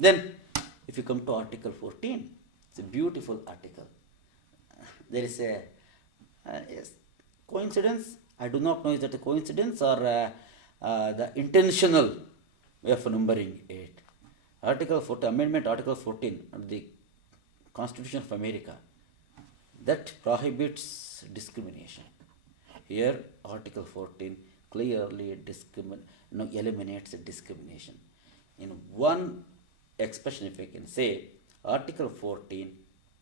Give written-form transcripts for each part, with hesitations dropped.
Then, if you come to Article 14, it's a beautiful article. There is a yes, coincidence. I do not know is that a coincidence or the intentional way of numbering it. Article 14, Amendment Article 14 of the Constitution of America that prohibits discrimination. Here, Article 14 clearly eliminates discrimination. In one expression, if I can say, Article 14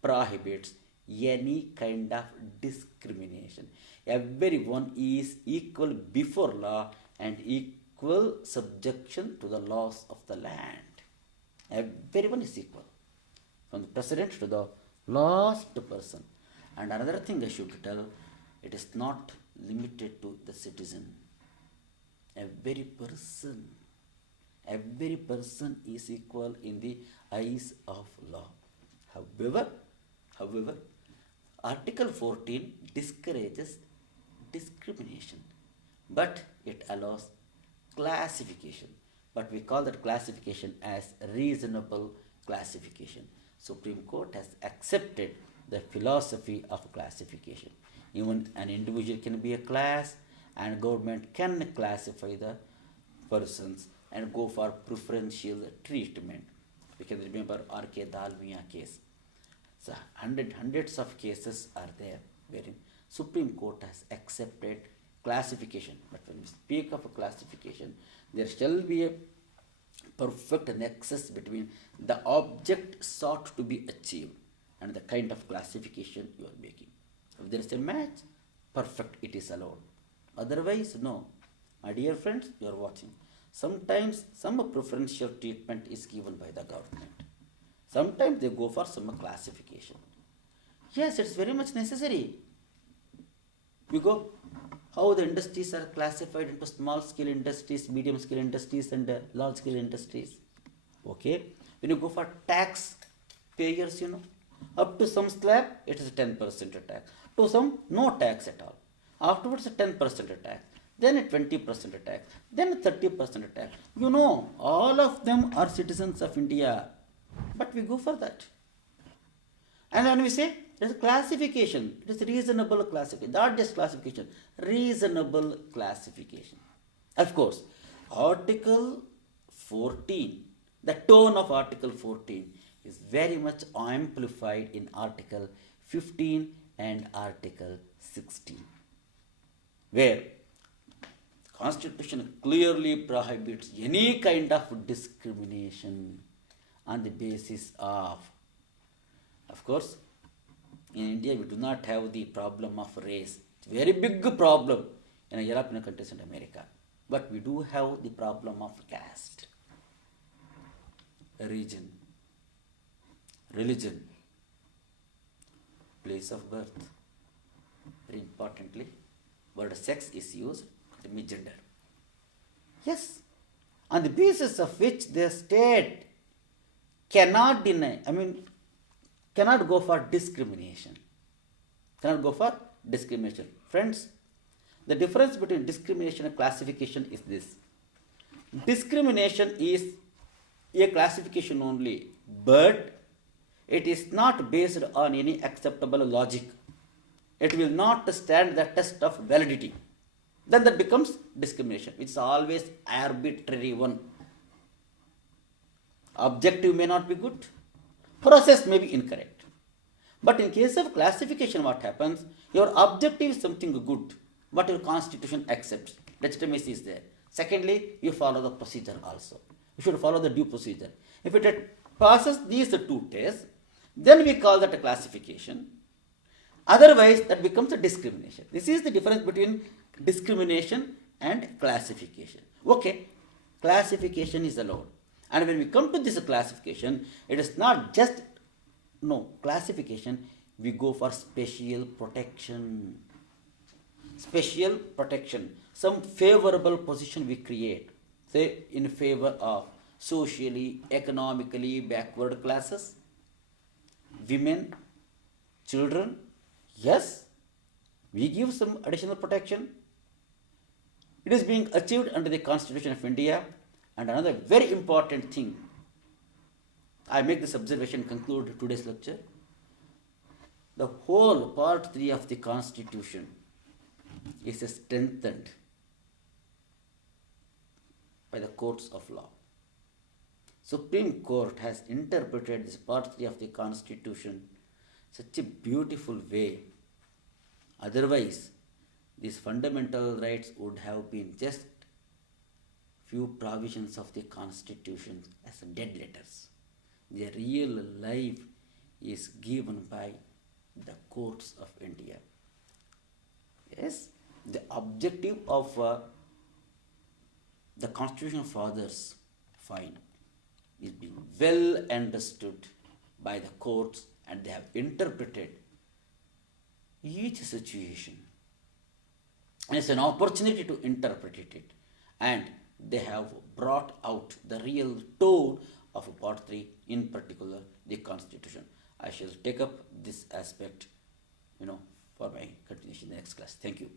prohibits any kind of discrimination. Everyone is equal before law and equal subjection to the laws of the land. Everyone is equal, from the president to the last person. And another thing I should tell, it is not limited to the citizen. Every person is equal in the eyes of law. However, Article 14 discourages discrimination, but it allows classification. But we call that classification as reasonable classification. Supreme Court has accepted the philosophy of classification. Even an individual can be a class, and government can classify the persons and go for preferential treatment. We can remember R.K. Dalmia case. So hundreds of cases are there wherein Supreme Court has accepted classification. But when we speak of a classification, there shall be a perfect nexus between the object sought to be achieved and the kind of classification you are making. If there is a match, perfect, it is allowed. Otherwise, no. My dear friends, you are watching. Sometimes some preferential treatment is given by the government. Sometimes they go for some classification. Yes, it's very much necessary. You go, how the industries are classified into small scale industries, medium scale industries, and large scale industries. Okay. When you go for tax payers, up to some slab, it is 10% tax. To some, no tax at all. Afterwards, 10% tax. Then a 20% tax. Then 30% tax. All of them are citizens of India. But we go for that. And when we say there is classification, it is reasonable classification, not just classification, reasonable classification. Of course, Article 14, the tone of Article 14 is very much amplified in Article 15 and Article 16, where Constitution clearly prohibits any kind of discrimination on the basis of course, in India we do not have the problem of race. It's a very big problem in European countries and America. But we do have the problem of caste, region, religion, place of birth. Very importantly, word sex is used, it means gender. Yes, on the basis of which the state cannot deny, cannot go for discrimination. Friends, the difference between discrimination and classification is this. Discrimination is a classification only, but it is not based on any acceptable logic. It will not stand the test of validity. Then that becomes discrimination. It's always arbitrary one. Objective may not be good, process may be incorrect. But in case of classification, what happens? Your objective is something good, what your constitution accepts. Legitimacy is there. Secondly, you follow the procedure also. You should follow the due procedure. If it passes these two tests, then we call that a classification. Otherwise, that becomes a discrimination. This is the difference between discrimination and classification. Okay, classification is allowed. And when we come to this classification, it is not just classification, we go for special protection. Special protection. Some favorable position we create, say in favor of socially, economically backward classes, women, children. Yes, we give some additional protection. It is being achieved under the Constitution of India. And another very important thing, I make this observation, conclude today's lecture. The whole part 3 of the Constitution is strengthened by the courts of law. Supreme Court has interpreted this part 3 of the Constitution such a beautiful way. Otherwise, these fundamental rights would have been just few provisions of the Constitution as dead letters. The real life is given by the courts of India. Yes, the objective of the Constitution Fathers, fine, is being well understood by the courts, and they have interpreted each situation as an opportunity to interpret it, and they have brought out the real tone of part 3, in particular the Constitution. I shall take up this aspect, for my continuation in the next class. Thank you.